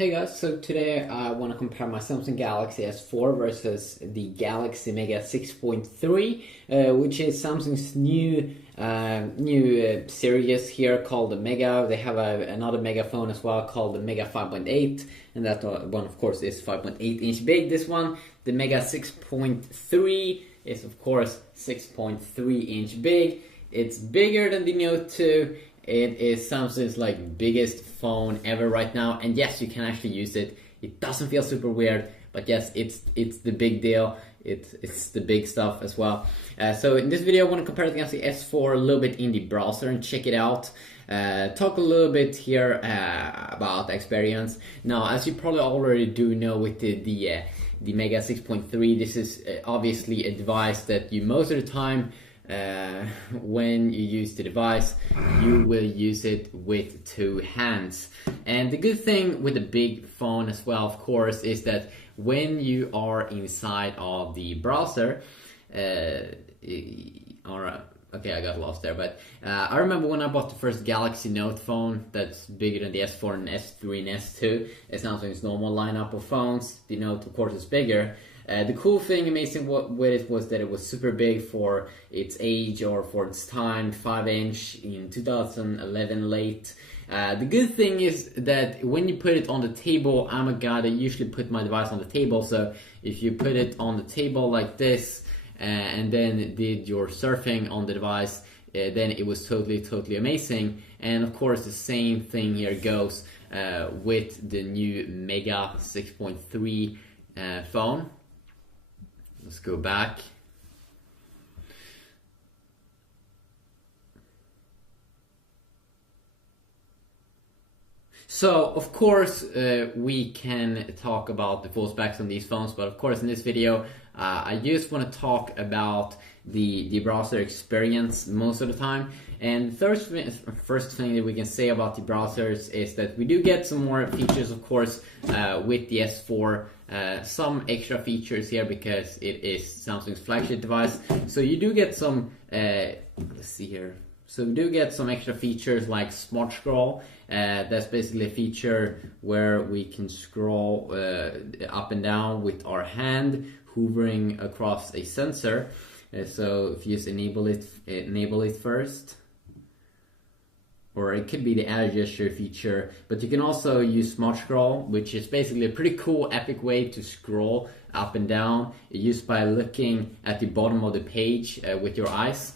Hey guys, so today I want to compare my Samsung Galaxy S4 versus the Galaxy Mega 6.3, which is Samsung's new series here called the Mega. They have another Mega phone as well called the Mega 5.8, and that one of course is 5.8 inch big. This one, the Mega 6.3, is of course 6.3 inch big. It's bigger than the Note 2. It is Samsung's biggest phone ever right now, and yes, you can actually use it. It doesn't feel super weird, but yes, it's the big deal. It's the big stuff as well. So in this video, I want to compare it against the S4 a little bit in the browser and check it out. Talk a little bit here about the experience. Now, as you probably already do know, with the Mega 6.3, this is obviously a device that you most of the time, when you use the device, you will use it with two hands. And the good thing with a big phone as well, of course, is that when you are inside of the browser, okay, I got lost there, but I remember when I bought the first Galaxy Note phone that's bigger than the S4 and S3 and S2. It's Samsung's normal lineup of phones. The Note, of course, is bigger. The cool thing, amazing with it, was that it was super big for its age or for its time, 5-inch in 2011 late. The good thing is that when you put it on the table, I'm a guy that usually put my device on the table, so if you put it on the table like this and then did your surfing on the device, then it was totally amazing. And of course the same thing here goes with the new Mega 6.3 phone. Let's go back. So, of course, we can talk about the full specs on these phones, but of course in this video, I just want to talk about the browser experience most of the time. And first thing that we can say about the browsers is that we do get some more features, of course, with the S4. Some extra features here because it is Samsung's flagship device. So you do get some, let's see here. So we do get some extra features like Smart Scroll. That's basically a feature where we can scroll up and down with our hand, hovering across a sensor. So if you just enable it first. Or it could be the add gesture feature, but you can also use Smart Scroll, which is basically a pretty cool, epic way to scroll up and down, used by looking at the bottom of the page with your eyes.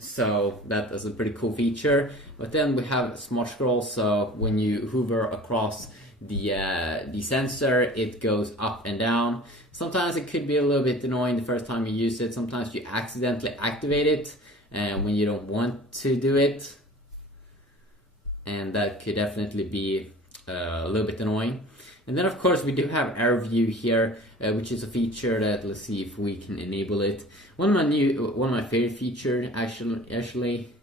So that is a pretty cool feature. But then we have Smart Scroll, so when you hover across the sensor, it goes up and down. Sometimes it could be a little bit annoying the first time you use it. Sometimes you accidentally activate it when you don't want to do it. And that could definitely be a little bit annoying. And then of course we do have Air View here, which is a feature that, let's see if we can enable it. One of my favorite features actually,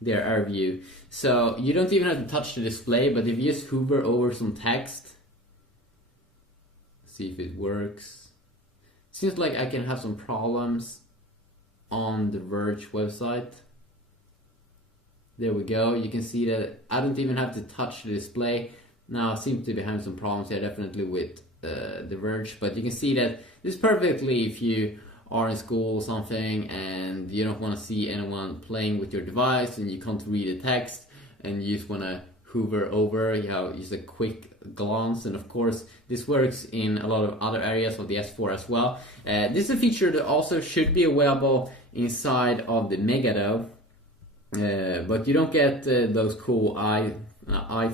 their Air View. So you don't even have to touch the display, but if you just hover over some text, see if it works. Seems like I can have some problems on the Verge website. There we go. You can see that I don't even have to touch the display. Now I seem to be having some problems here, definitely with the Verge, but you can see that this is perfectly if you are in school or something and you don't want to see anyone playing with your device and you can't read the text and you just want to hover over, you have just a quick glance. And of course this works in a lot of other areas of the S4 as well. This is a feature that also should be available inside of the Mega though. But you don't get those cool eye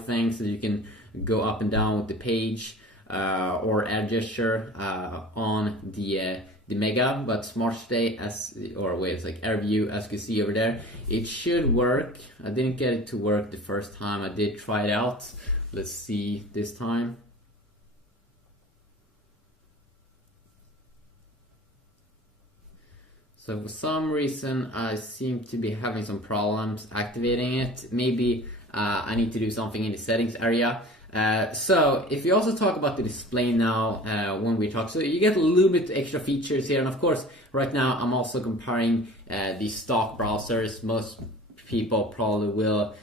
things that you can go up and down with the page or add gesture on the Mega. But Smart Stay it's like Air View, as you can see over there, it should work. I didn't get it to work the first time. I did try it out. Let's see this time. So for some reason I seem to be having some problems activating it. Maybe I need to do something in the settings area. So if you also talk about the display now when we talk, so you get a little bit extra features here. And of course right now I'm also comparing the stock browsers. Most people probably will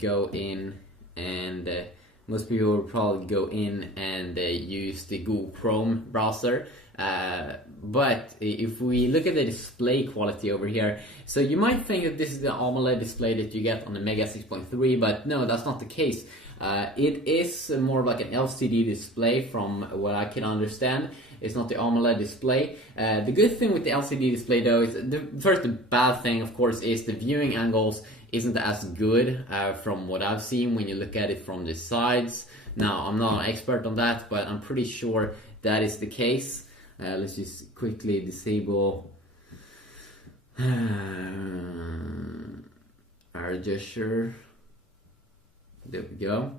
go in and most people will probably go in and use the Google Chrome browser. But if we look at the display quality over here, so you might think that this is the AMOLED display that you get on the Mega 6.3, but no, that's not the case. It is more like an LCD display from what I can understand. It's not the AMOLED display. The good thing with the LCD display though is, the bad thing of course is the viewing angles isn't as good from what I've seen when you look at it from the sides. Now, I'm not an expert on that, but I'm pretty sure that is the case. Let's just quickly disable our gesture. There we go.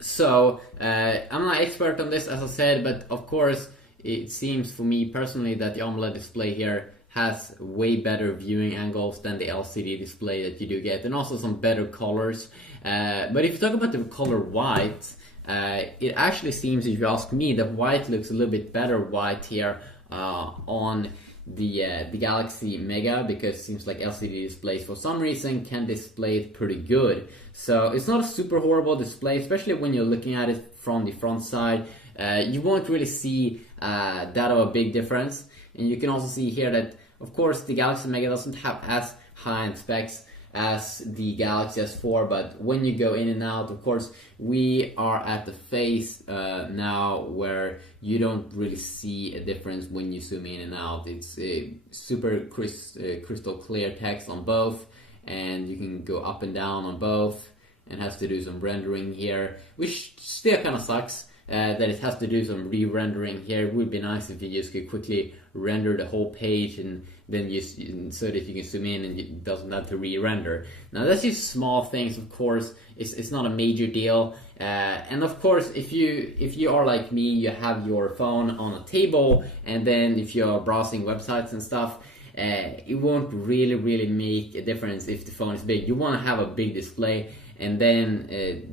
So, I'm not an expert on this, as I said, but of course, it seems for me personally that the AMOLED display here has way better viewing angles than the LCD display that you do get, and also some better colors. But if you talk about the color white, it actually seems, if you ask me, that white looks a little bit better white here on the Galaxy Mega, because it seems like LCD displays for some reason can display it pretty good. So it's not a super horrible display, especially when you're looking at it from the front side. You won't really see that of a big difference. And you can also see here that, of course, the Galaxy Mega doesn't have as high-end specs as the Galaxy S4, but when you go in and out, of course, we are at the phase now where you don't really see a difference when you zoom in and out. It's a super crystal clear text on both, and you can go up and down on both, and has to do some rendering here, which still kind of sucks. That it has to do some re-rendering here. It would be nice if you just could quickly render the whole page and then just so that you can zoom in and it doesn't have to re-render. Now that's just small things, of course. It's not a major deal. And of course, if you are like me, you have your phone on a table, and then if you're browsing websites and stuff, it won't really make a difference if the phone is big. You want to have a big display. And then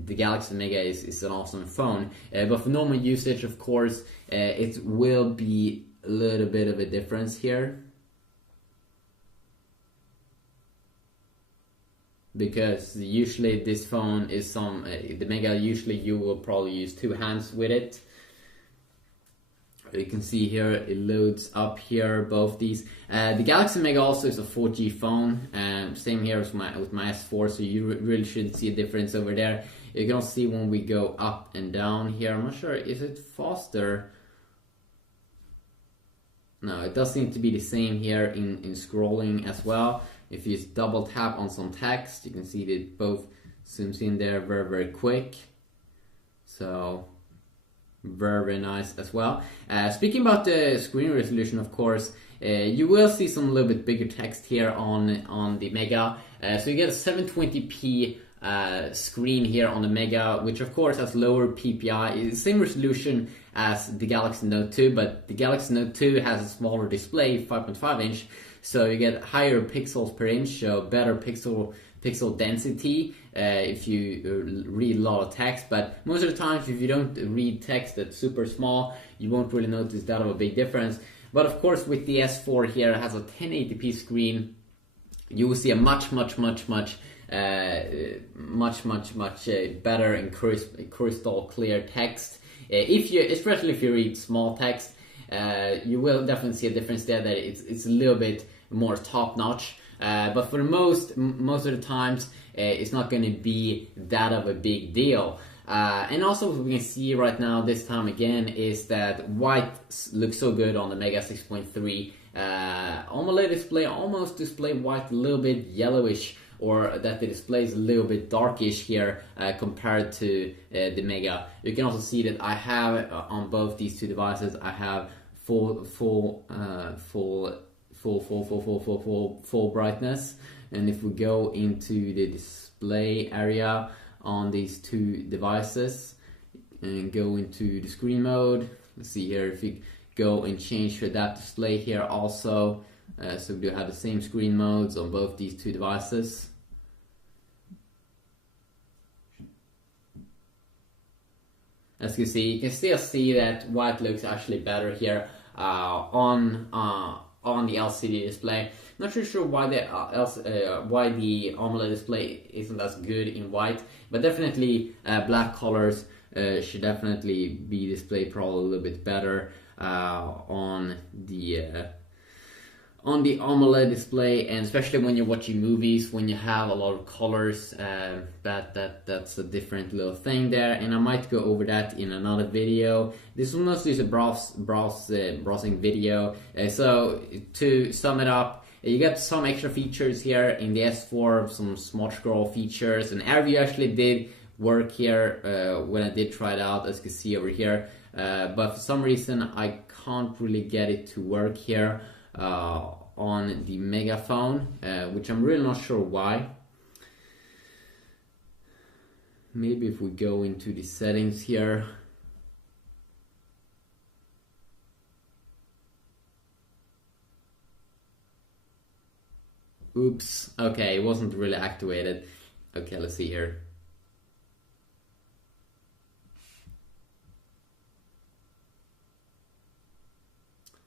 the Galaxy Mega is an awesome phone. But for normal usage, of course, it will be a little bit of a difference here. Because usually this phone is the Mega, usually you will probably use two hands with it. You can see here it loads up here, both these. The Galaxy Mega also is a 4G phone, same here with my S4, so you really shouldn't see a difference over there. You can also see when we go up and down here, I'm not sure, is it faster? No, it does seem to be the same here in scrolling as well. If you just double tap on some text, you can see that it both zooms in there very quick. So very nice as well. Speaking about the screen resolution, of course, you will see some little bit bigger text here on the Mega. So you get a 720p screen here on the Mega, which of course has lower PPI. It's the same resolution as the Galaxy Note 2, but the Galaxy Note 2 has a smaller display, 5.5 inch, so you get higher pixels per inch, so better pixel density if you read a lot of text. But most of the times, if you don't read text that's super small, you won't really notice that of a big difference. But of course, with the S4 here, it has a 1080p screen. You will see a much better and crystal clear text. Especially if you read small text, you will definitely see a difference there. That it's a little bit more top notch. But for most of the times, it's not going to be that of a big deal. And also what we can see right now, this time again, is that white looks so good on the Mega 6.3. AMOLED display almost display white a little bit yellowish, or that the display is a little bit darkish here compared to the Mega. You can also see that I have on both these two devices, I have full brightness. And if we go into the display area on these two devices and go into the screen mode, let's see here, if you go and change for that display here also, so we do have the same screen modes on both these two devices. As you can still see that white looks actually better here on the LCD display. Not really sure why why the AMOLED display isn't as good in white, but definitely black colors should definitely be displayed probably a little bit better on the AMOLED display, and especially when you're watching movies, when you have a lot of colors, that's a different little thing there, and I might go over that in another video. This will mostly is a browsing video. So to sum it up, you get some extra features here in the S4, some smart scroll features, and AirView actually did work here when I did try it out, as you can see over here, but for some reason I can't really get it to work here on the Megaphone, which I'm really not sure why. Maybe if we go into the settings here. Oops, okay, it wasn't really activated. Okay, let's see here.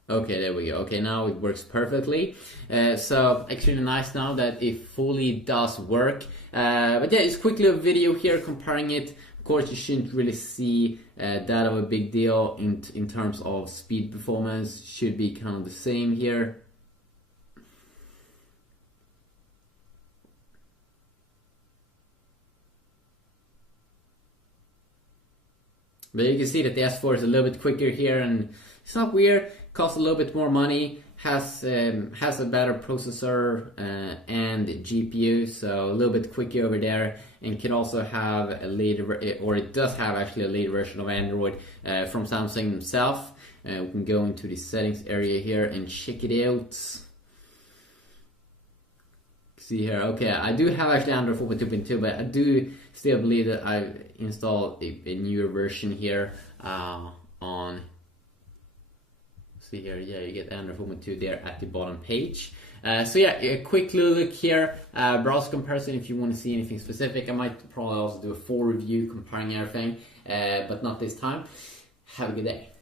Okay, there we go. Okay, now it works perfectly. So actually nice now that it fully does work. But yeah, it's quickly a video here comparing it. Of course, you shouldn't really see that of a big deal in terms of speed performance. Should be kind of the same here. But you can see that the S4 is a little bit quicker here, and it's not weird. Costs a little bit more money. Has a better processor and GPU, so a little bit quicker over there, and can also have a later, or it does have actually a later version of Android from Samsung themselves. We can go into the settings area here and check it out. See here, okay, I do have actually Android 4.2.2, but I do still believe that I've installed a newer version here on. See here, yeah, you get Android 4.2 there at the bottom page. So yeah, a quick little look here, browser comparison if you want to see anything specific. I might probably also do a full review comparing everything, but not this time. Have a good day.